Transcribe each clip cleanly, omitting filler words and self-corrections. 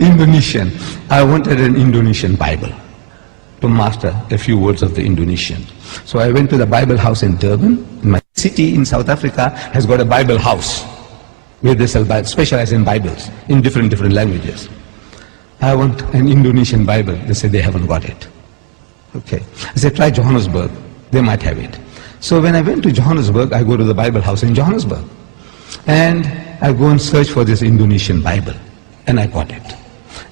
Indonesian. I wanted an Indonesian Bible to master a few words of the Indonesian. So I went to the Bible house in Durban. My city in South Africa has got a Bible house where they sell Bibles, specialize in Bibles in different languages. I want an Indonesian Bible. They said they haven't got it. Okay. I said, try Johannesburg. They might have it. So when I went to Johannesburg, I go to the Bible house in Johannesburg. And I go and search for this Indonesian Bible. And I got it.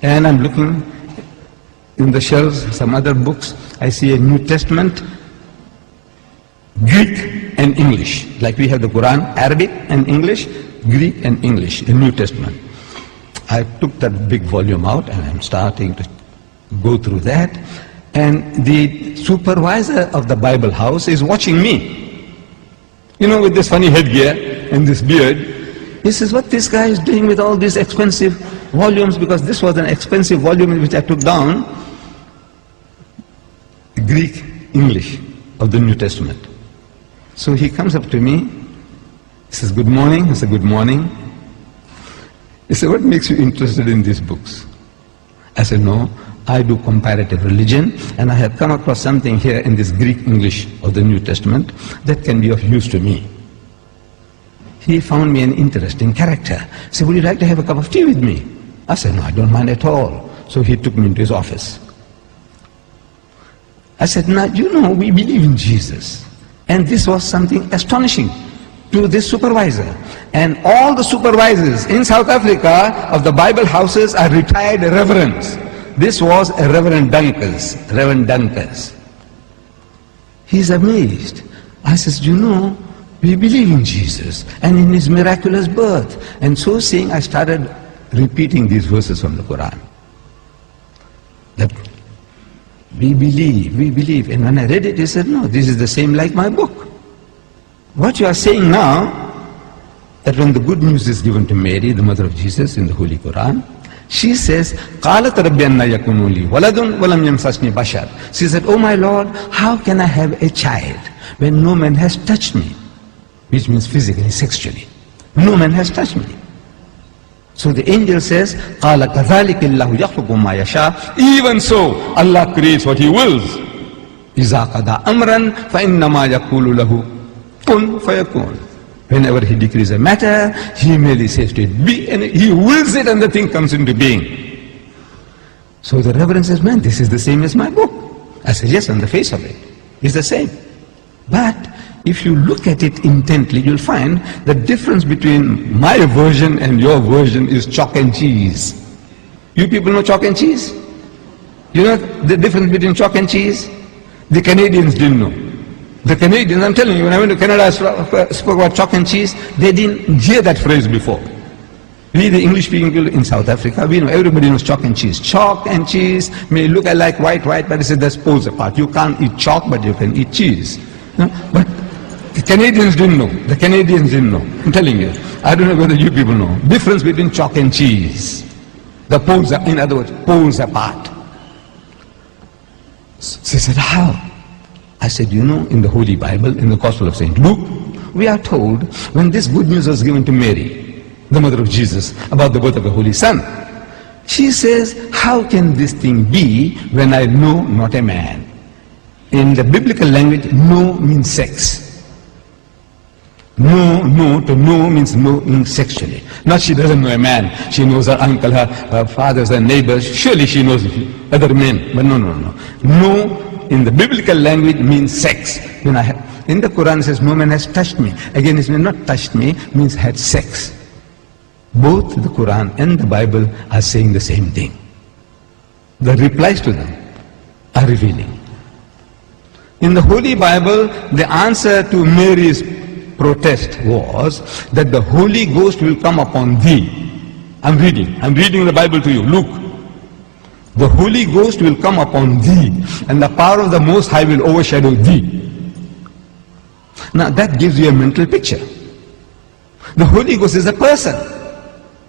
And I'm looking in the shelves, some other books. I see a New Testament, Greek and English. Like we have the Quran, Arabic and English, Greek and English, the New Testament. I took that big volume out and I'm starting to go through that. And the supervisor of the Bible house is watching me. You know, with this funny headgear and this beard. He says, what this guy is doing with all these expensive volumes, because this was an expensive volume which I took down, Greek, English of the New Testament. So he comes up to me, he says, good morning. I said, good morning. He said, what makes you interested in these books? I said, no, I do comparative religion, and I have come across something here in this Greek English of the New Testament that can be of use to me. He found me an interesting character. He said, would you like to have a cup of tea with me? I said, no, I don't mind at all. So he took me into his office. I said, now, you know, we believe in Jesus. And this was something astonishing to this supervisor. And all the supervisors in South Africa of the Bible houses are retired reverends. This was a Reverend Dunkers. He's amazed. I says, you know, we believe in Jesus and in his miraculous birth. And so saying, I started repeating these verses from the Quran. That we believe. And when I read it, he said, no, this is the same like my book. What you are saying now, that when the good news is given to Mary, the mother of Jesus, in the Holy Quran, she says, قَالَتْ رَبِّ أَنَّ يَكُونُ لِي وَلَدٌ وَلَمْ يَمْسَسْنِي بَشَرٌ. She said, oh my Lord, how can I have a child when no man has touched me? Which means physically, sexually. No man has touched me. So the angel says, قَالَ كَذَلِكِ اللَّهُ يَخْلُقُ مَا يَشَاءُ. Even so, Allah creates what He wills. إِذَا قَضَى أَمْرًا فَإِنَّمَا يَقُولُ لَهُ كُن فَيَكُونُ. Whenever He decrees a matter, He merely says to it, be, and He wills it and the thing comes into being. So the Reverend says, man, this is the same as my book. I said, yes, on the face of it, it's the same. But if you look at it intently, you'll find the difference between my version and your version is chalk and cheese. You people know chalk and cheese? You know the difference between chalk and cheese? The Canadians didn't know. The Canadians, I'm telling you, when I went to Canada, I spoke about chalk and cheese. They didn't hear that phrase before. We, the English people in South Africa, we know, everybody knows chalk and cheese. Chalk and cheese may look like white, but it's that's poles apart. You can't eat chalk, but you can eat cheese. No? But the Canadians didn't know. The Canadians didn't know. I'm telling you. I don't know whether you people know. Difference between chalk and cheese. The poles are, in other words, poles apart. She said, how? I said, you know, in the Holy Bible, in the Gospel of St. Luke, we are told when this good news was given to Mary, the mother of Jesus, about the birth of the Holy Son, she says, how can this thing be when I know not a man? In the biblical language, no means sex. No to know means no sexually. Not she doesn't know a man. She knows her uncle, her fathers, her neighbors. Surely she knows other men. But no. No in the biblical language means sex. In the Quran it says no man has touched me. Again it means not touched me, means had sex. Both the Quran and the Bible are saying the same thing. The replies to them are revealing. In the Holy Bible, the answer to Mary's protest was that the Holy Ghost will come upon thee. I'm reading the Bible to you. Luke. The Holy Ghost will come upon thee, and the power of the Most High will overshadow thee. Now that gives you a mental picture. The Holy Ghost is a person.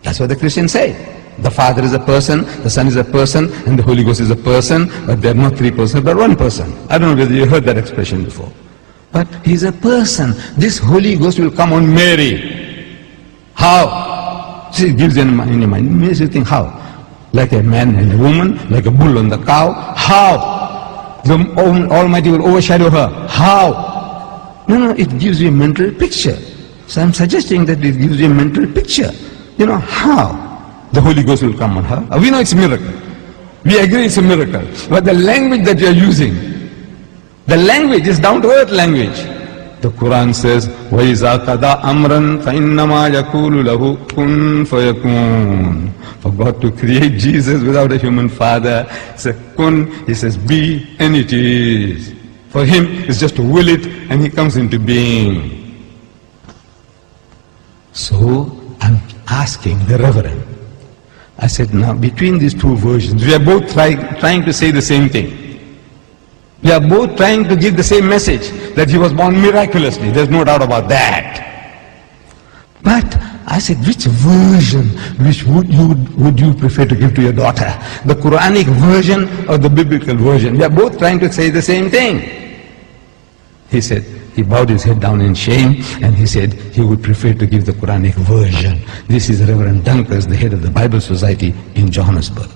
That's what the Christians say. The Father is a person, the Son is a person, and the Holy Ghost is a person, but they're not three persons, but one person. I don't know whether you heard that expression before. But He's a person. This Holy Ghost will come on Mary. How? See, it gives you in your mind. It makes you think how. like a man and a woman, like a bull and the cow. How? The Almighty will overshadow her. How? No, it gives you a mental picture. So I'm suggesting that it gives you a mental picture. How? The Holy Ghost will come on her. We know it's a miracle. We agree it's a miracle. But the language that you're using, the language is down-to-earth language. The Quran says, وَإِذَا قَضَى أَمْرًا فَإِنَّمَا يَقُولُ لَهُ كُن فَيَكُونُ. For God to create Jesus without a human father, he says, kun, he says, be, and it is. For him, it's just to will it, and he comes into being. So, I'm asking the Reverend, I said, now between these two versions, we are both trying to say the same thing. We are both trying to give the same message, that he was born miraculously. There's no doubt about that. But I said, which version would you prefer to give to your daughter? The Quranic version or the biblical version? We are both trying to say the same thing. He said, he bowed his head down in shame, and he said he would prefer to give the Quranic version. This is Reverend Dunkers, the head of the Bible Society in Johannesburg.